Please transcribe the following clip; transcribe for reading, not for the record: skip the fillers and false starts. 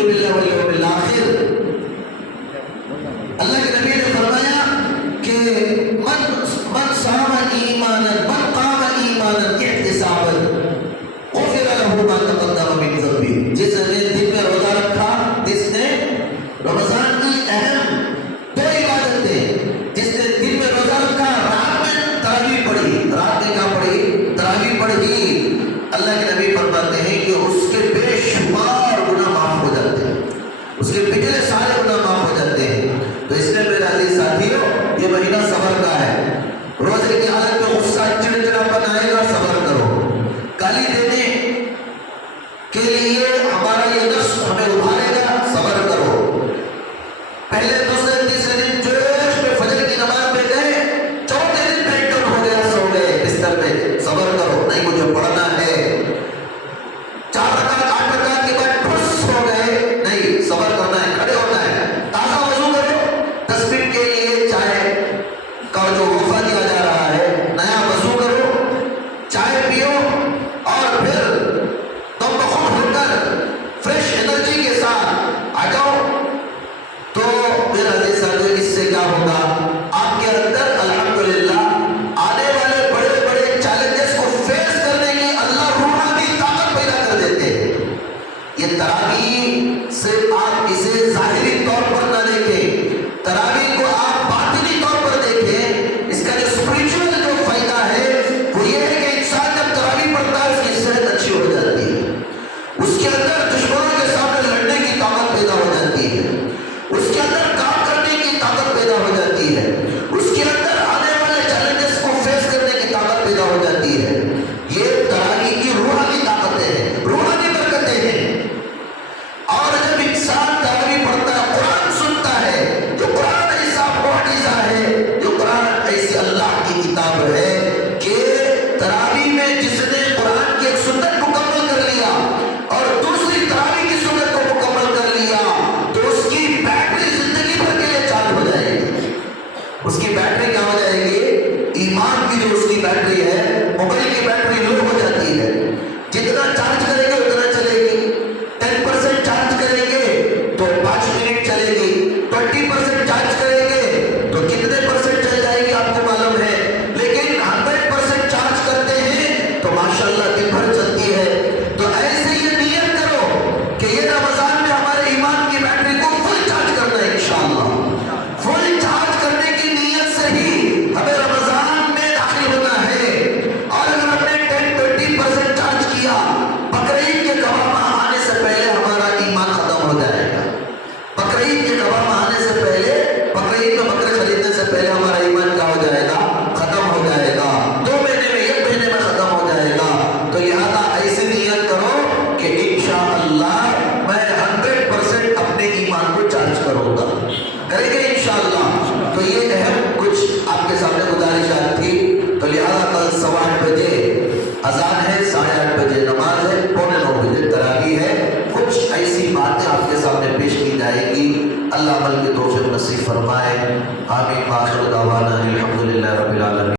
یؤمن باللہ والیوم الآخر. اللہ کے نبی نے فرمایا کہ من صام ایمانا من قام ایمانا احتسابا غفر له ما تقدم من ذنبه. جس نے دن میں روزہ رکھا، جس نے رمضان کی اہم دو عبادتیں، جس نے دن میں روزہ رکھا، رات میں تراویح پڑھی، رات میں کیا پڑھی؟ تراویح پڑھی. اللہ کے نبی فرماتے ہیں کہ اس کے بے شمار گناہ معاف ہو جاتے ہیں، اس کے پچھلے سارے گناہ معاف ہو جاتے ہیں. تو اس لیے میرے عزیز ساتھیوں، یہ مہینہ صبر کا ہے. روزے کی حالت میں غصہ چڑچڑاپن آئے گا، صبر کرو. گالی دینے کے لیے ہمارا یہ نفس ہمیں ابھارے گا، صبر کرو. پہلے دوسرے تیسرے دن جوش میں فجر کی نماز میں گئے، چوتھے دن بیڈ ڈاؤن ہو گیا، سو گئے بستر پہ، صبر کرو. نہیں مجھے پڑھنا ہے. 4 رکعت 8 رکعت کے بعد ٹھس ہو گئے، نہیں صبر کرنا ہے، کھڑے ہونا ہے. تازہ وضو کرو، 10 منٹ کے لیے چائے کا جو وقفہ دیا جا رہا ہے، نیا وضو کرو، چائے پیو اور پھر تم بخود ہو کر فریش انرجی کے ساتھ آ جاؤ. تو میرا عزیز ساتھیو، اس سے کیا ہوگا؟ آپ کے اندر الحمدللہ آنے والے بڑے بڑے چیلنجز کو فیس کرنے کی اللہ روحانی طاقت پیدا کر دیتے ہیں. یہ تراویح صرف آپ اسے ظاہری طور پر نہ دیکھیں، تراویح کو آپ باطنی طور پر دیکھیں. اس کا جو اسپریچول جو فائدہ ہے وہ یہ ہے کہ انسان جب تراویح پڑھتا ہے اس کی صحت اچھی ہو جاتی ہے، اس کے اندر دشمنوں کے سامنے لڑنے کی طاقت پیدا ہو جاتی ہے، اس کے اندر کام کرنے کی طاقت پیدا ہو جاتی ہے، اس کے اندر آنے والے چیلنجز کو فیس کرنے کی طاقت پیدا ہو جاتی ہے. یہ تراویح کی روحانی طاقتیں ہیں، روحانی برکتیں ہیں. اور جب انسان تراویح پڑھتا ہے، قرآن سنتا ہے، جو قرآن ایسا معجزہ ہے، جو قرآن ایسی اللہ کی کتاب ہے کہ تراویح میں جس نے قرآن کی ایک سنت مکمل کر لیا اور دوسری تراویح کی سنت کو مکمل کر لیا تو اس کی بیٹری زندگی بھر کے لیے چارج ہو جائے گی. اس کی بیٹری کیا ہو جائے گی؟ ایمان کی جو اس کی بیٹری ہے، موبائل کی بیٹری لو ہو جاتی ہے. جتنا چارج کریں گے اتنا چلے گی. 10% چارج کریں گے تو 5 منٹ چلے گی. 20% چارج کریں گے تو کتنے پرسنٹ چل جائے گی آپ کو معلوم ہے. لیکن 100% چارج کرتے ہیں تو ماشاءاللہ دن بھر چلتی ہے. تو ایسے یہ نیت کرو کہ یہ رمضان میں ہمارے ایمان کی بیٹری کو فل چارج کرنا ہے انشاءاللہ. فل چارج کرنے کی نیت سے ہی ہمیں رمضان میں داخل ہونا ہے. اور اگر ہم نے 10-20% چارج کیا، بقرعید کے قوامہ آنے سے پہلے ہمارا ایمان ختم ہو جائے گا. بقرعید کے قوامہ آنے سے پہلے، بقرعید میں بکرے خریدنے سے پہلے ہمارا ایمان کیا ہو جائے گا؟ ختم ہو جائے گا. 2 مہینے میں 1 مہینے میں ختم ہو جائے گا. تو لہذا ایسی نیت کرو کہ انشاءاللہ میں 100% اپنے ایمان کو چارج کروں گا. کریں گے انشاءاللہ. تو یہ اہم کچھ آپ کے سامنے گزارشات تھی. تو لہذا کل 8:15 بجے اذان ہے، 8:30 بجے نماز ہے، 9:45 بجے تراویح ہے. کچھ ایسی باتیں آپ کے سامنے پیش کی جائے گی. اللہ عمل کی توفیق نصیب فرمائے. آمین. آخر دعوانا الحمدللہ رب العالمین.